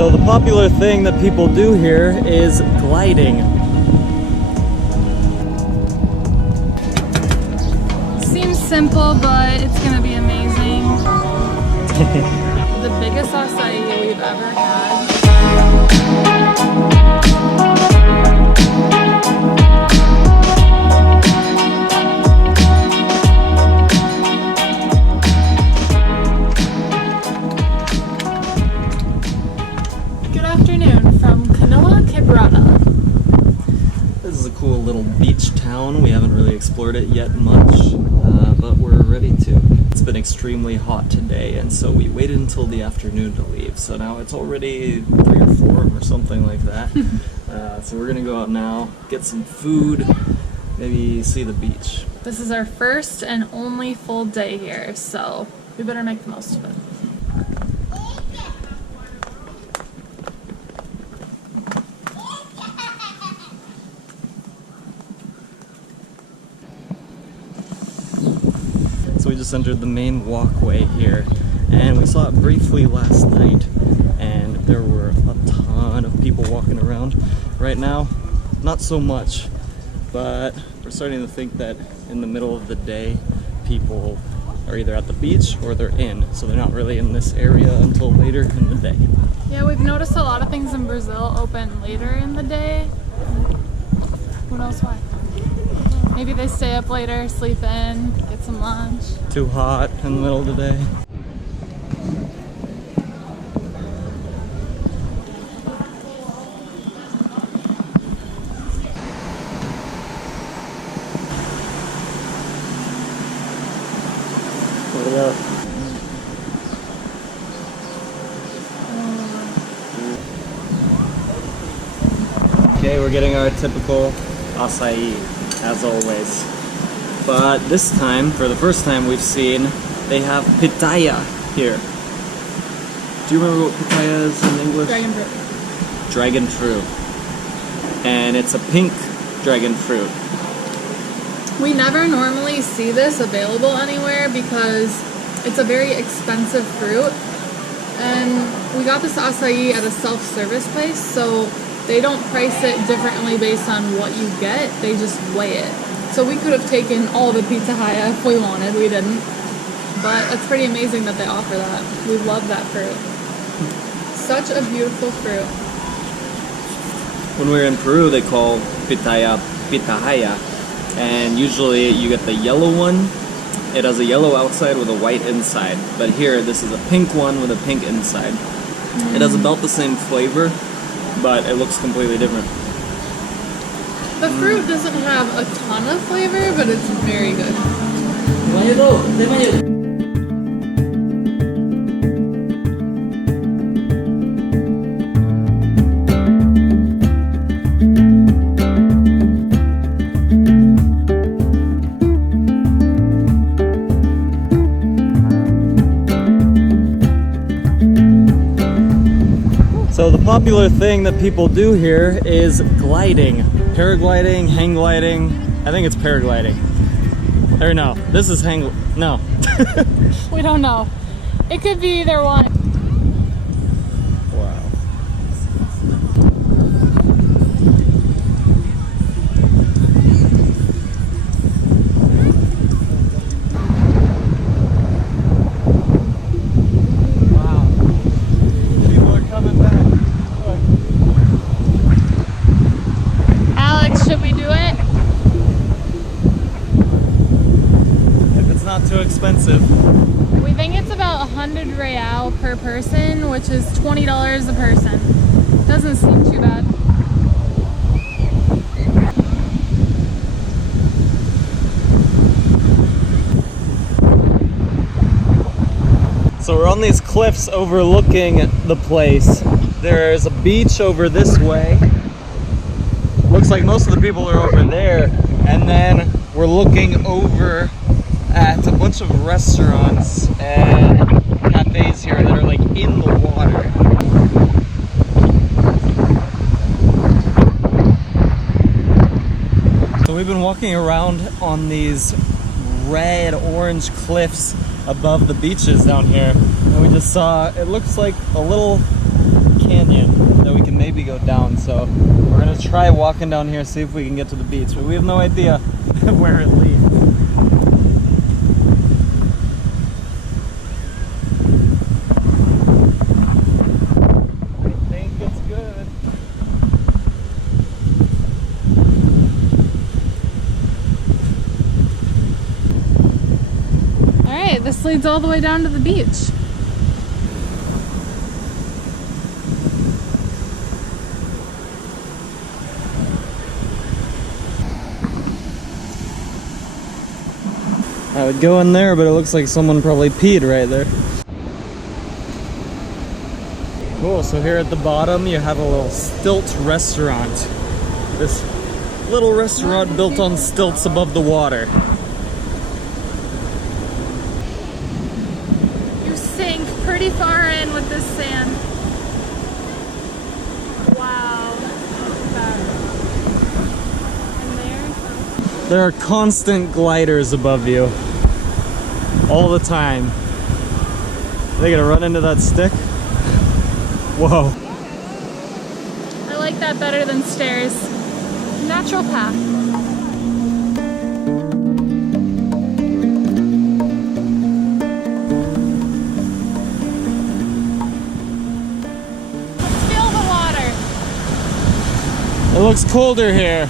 So the popular thing that people do here is gliding. Seems simple, but it's gonna be amazing. The biggest acai we've ever had. Good afternoon from Canoa Quebrada. This is a cool little beach town. We haven't really explored it yet much, but we're ready to. It's been extremely hot today, and so we waited until the afternoon to leave. So now it's already 3 or 4 or something like that. So we're gonna go out now, get some food, maybe see the beach. This is our first and only full day here, so we better make the most of it. So we just entered the main walkway here, and we saw it briefly last night, and there were a ton of people walking around. Right now, not so much, but we're starting to think that in the middle of the day, people are either at the beach or they're in, so they're not really in this area until later in the day. Yeah, we've noticed a lot of things in Brazil open later in the day. Who knows why? Maybe they stay up later, sleep in, get some lunch. Too hot in the middle of the day. Look at that. Okay, we're getting our typical acai, as always. But this time, for the first time we've seen, they have pitaya here. Do you remember what pitaya is in English? Dragon fruit. Dragon fruit. And it's a pink dragon fruit. We never normally see this available anywhere because it's a very expensive fruit. And we got this acai at a self-service place, so they don't price it differently based on what you get, they just weigh it. So we could have taken all the pitaya if we wanted, we didn't. But it's pretty amazing that they offer that. We love that fruit. Such a beautiful fruit. When we were in Peru, they call pitaya pitahaya. And usually you get the yellow one. It has a yellow outside with a white inside. But here, this is a pink one with a pink inside. It has about the same flavor, but it looks completely different. The fruit doesn't have a ton of flavor, but it's very good. So the popular thing that people do here is gliding. Paragliding, hang gliding. I think it's paragliding. Or no, this is no. We don't know. It could be either one. Wow. Wow. People are coming back. Look. Alex, should we do it? If it's not too expensive. We think it's about 100 real per person, which is $20 a person. Doesn't seem too bad. So we're on these cliffs overlooking the place. There's a beach over this way. Looks like most of the people are over there. And then we're looking over at a bunch of restaurants and cafes here that are like in the water. So we've been walking around on these red orange cliffs above the beaches down here, and we just saw, it looks like a little canyon that we can maybe go down. So we're gonna try walking down here, see if we can get to the beach, but we have no idea where it leads. I think it's good. All right, this leads all the way down to the beach. I would go in there, but it looks like someone probably peed right there. Cool, so here at the bottom you have a little stilt restaurant. This little restaurant built on stilts above the water. You sink pretty far in with this sand. Wow. And there. There are constant gliders above you. All the time. Are they gonna run into that stick? Whoa. I like that better than stairs. Natural path. Let's feel the water. It looks colder here.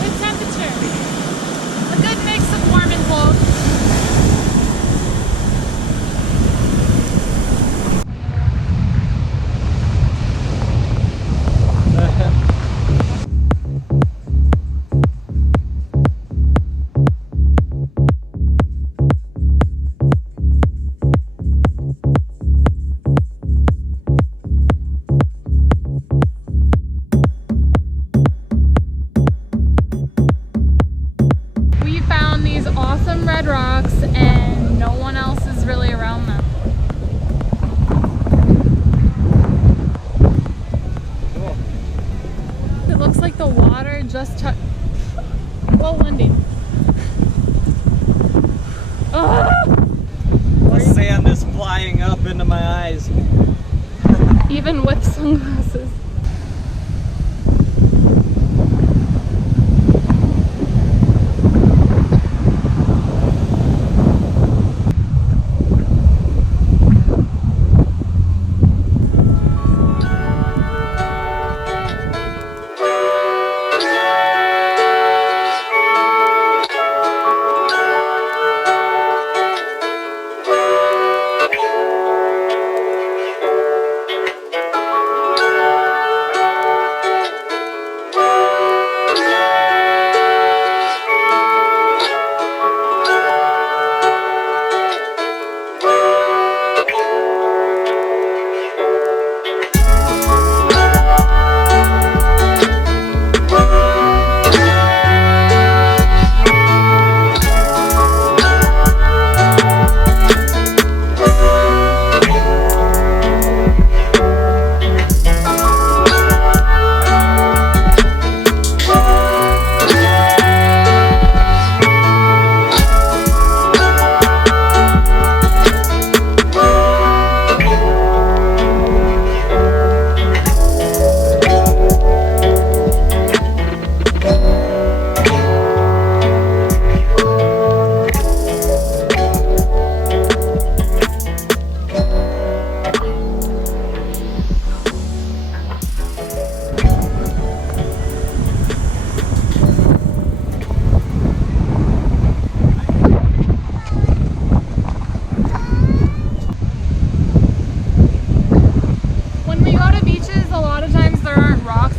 Good temperature. A good mix of warm and cold. We found these awesome red rocks and no one else is really around them. Cool. It looks like the water just touched. Whoa, windy. Ah! The sand is flying up into my eyes. Even with sunglasses.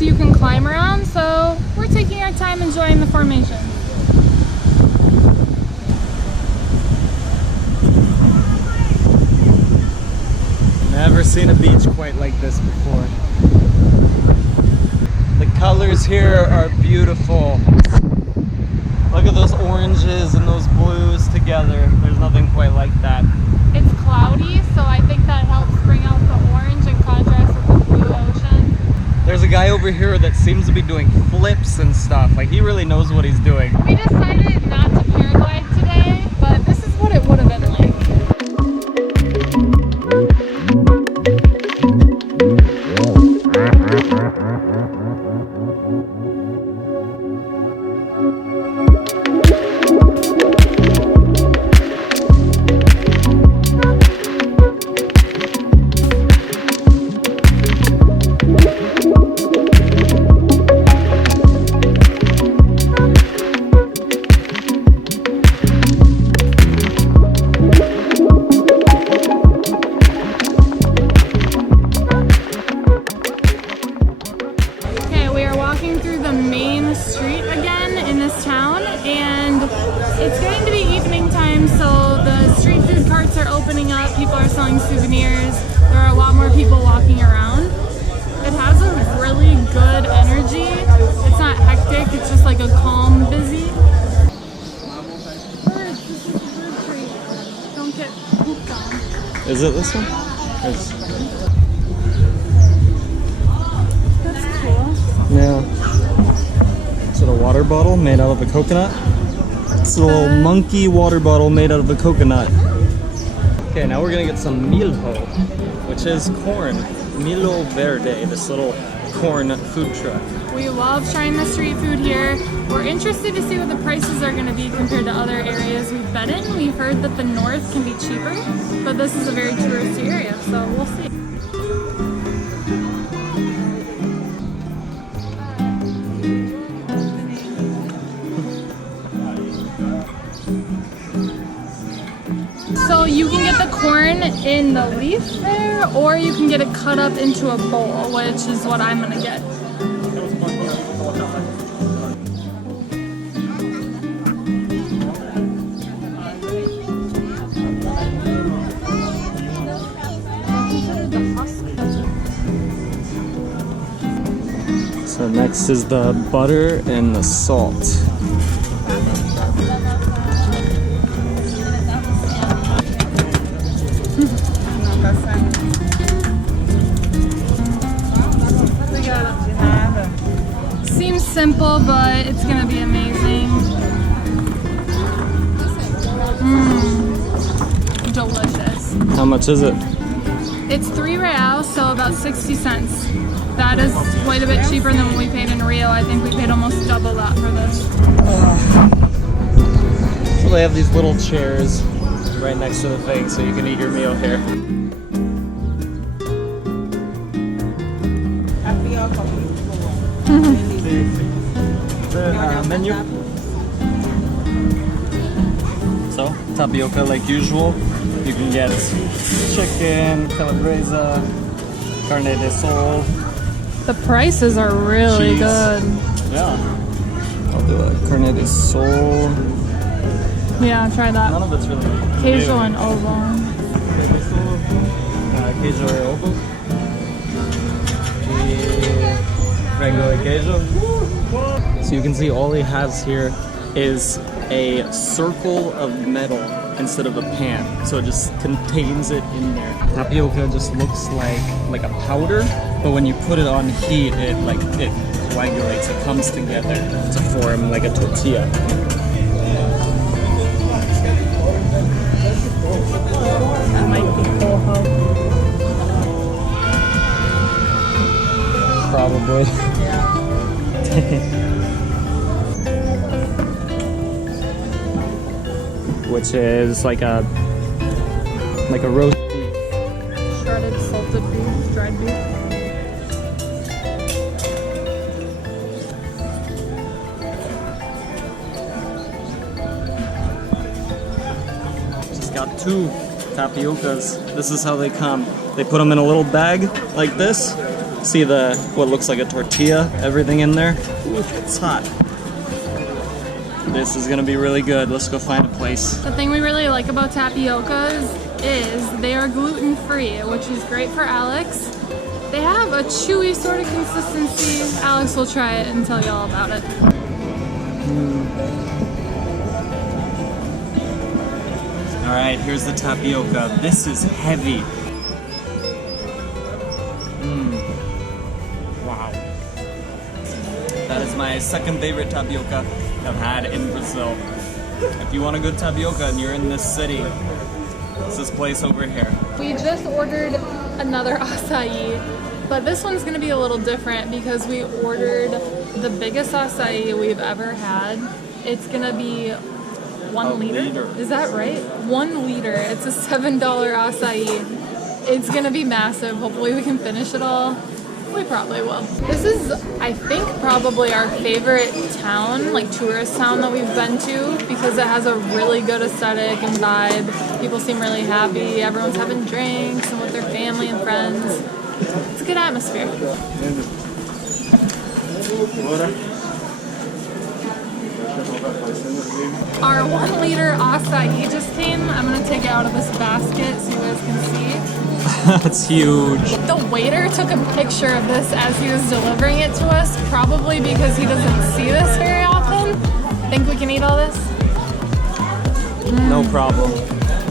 You can climb around, so we're taking our time enjoying the formation. Never seen a beach quite like this before. The colors here are beautiful. Look at those oranges and those blues together. There's nothing quite like that. It's cloudy, so I think that helps bring out the orange and contrast with the blue ocean. There's a guy over here that seems to be doing flips and stuff. Like, he really knows what he's doing. We decided not to paraglide today, but this is what it would have been like. hectic. It's just like a calm busy. Birds, this is a bird tree. Don't get pooped on. Is it this one? That's cool. Yeah. Is it a water bottle made out of a coconut? It's a little monkey water bottle made out of a coconut. Okay, now we're gonna get some milho, which is corn. Milho verde, this little corn food truck. We love trying the street food here. We're interested to see what the prices are going to be compared to other areas we've been in. We've heard that the north can be cheaper, but this is a very touristy area, so we'll see. So you can get the corn in the leaf there, or you can get it cut up into a bowl, which is what I'm gonna get. So next is the butter and the salt. Seems simple, but it's gonna be amazing. Delicious. How much is it? It's 3 reals, so about 60 cents. That is quite a bit cheaper than what we paid in Rio. I think we paid almost double that for this. So they have these little chairs right next to the thing, so you can eat your meal here. The menu. So, tapioca like usual. You can get chicken, calabresa, carne de sol. The prices are really Cheese. good. Yeah. I'll do a carne de sol. Yeah, try that. None of it's really Queijo new. and ovo. Queijo e ovo. Frango e queijo. So you can see all he has here is a circle of metal instead of a pan. So it just contains it in there. Tapioca just looks like a powder, but when you put it on heat, it coagulates, it comes together to form like a tortilla. That might be coho. Probably. Yeah. Which is like a roast beef. Shredded salted beef, dried beef. Just got 2 tapiocas. This is how they come. They put them in a little bag like this. See what looks like a tortilla, everything in there. Ooh, it's hot. This is gonna be really good. Let's go find a place. The thing we really like about tapiocas is they are gluten-free, which is great for Alex. They have a chewy sort of consistency. Alex will try it and tell you all about it. All right, here's the tapioca. This is heavy. Wow. That is my second favorite tapioca I've had in Brazil. If you want a good tapioca and you're in this city, it's this place over here. We just ordered another acai, but this one's gonna be a little different because we ordered the biggest acai we've ever had. It's gonna be 1 liter. Is that right? 1 liter. It's a $7 acai. It's gonna be massive. Hopefully we can finish it all. We probably will. This is, I think, probably our favorite town, like tourist town that we've been to, because it has a really good aesthetic and vibe. People seem really happy. Everyone's having drinks and with their family and friends. It's a good atmosphere. Our 1 liter acai just came. I'm gonna take it out of this basket so you guys can see. That's huge. The waiter took a picture of this as he was delivering it to us, probably because he doesn't see this very often. Think we can eat all this? No problem.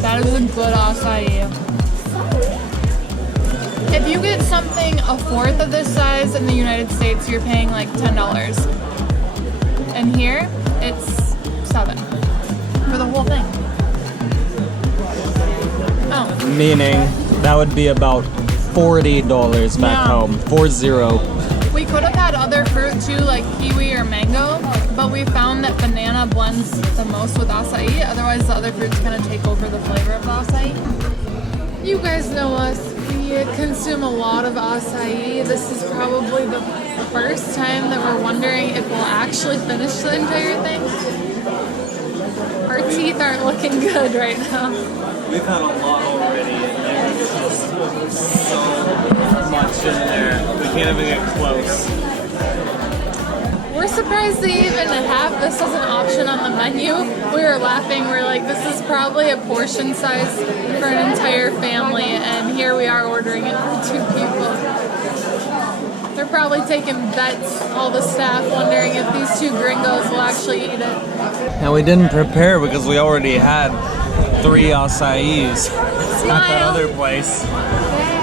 That is a good acai. If you get something a fourth of this size in the United States, you're paying like $10. And here, it's $7 for the whole thing. Oh. Meaning that would be about $40 back home. 40. We could have had other fruit too, like kiwi or mango, but we found that banana blends the most with acai. Otherwise, the other fruits kind of take over the flavor of the acai. You guys know us. We consume a lot of acai. This is probably the first time that we're wondering if we'll actually finish the entire thing. Our teeth aren't looking good right now. We've had a lot already, and there's just so much in there. We can't even get close. We're surprised they even have this as an option on the menu. We were laughing, we're like, this is probably a portion size for an entire family, and here we are ordering it for 2 people. They're probably taking bets, all the staff, wondering if these 2 gringos will actually eat it. And we didn't prepare because we already had 3 acais at that other place. Hey.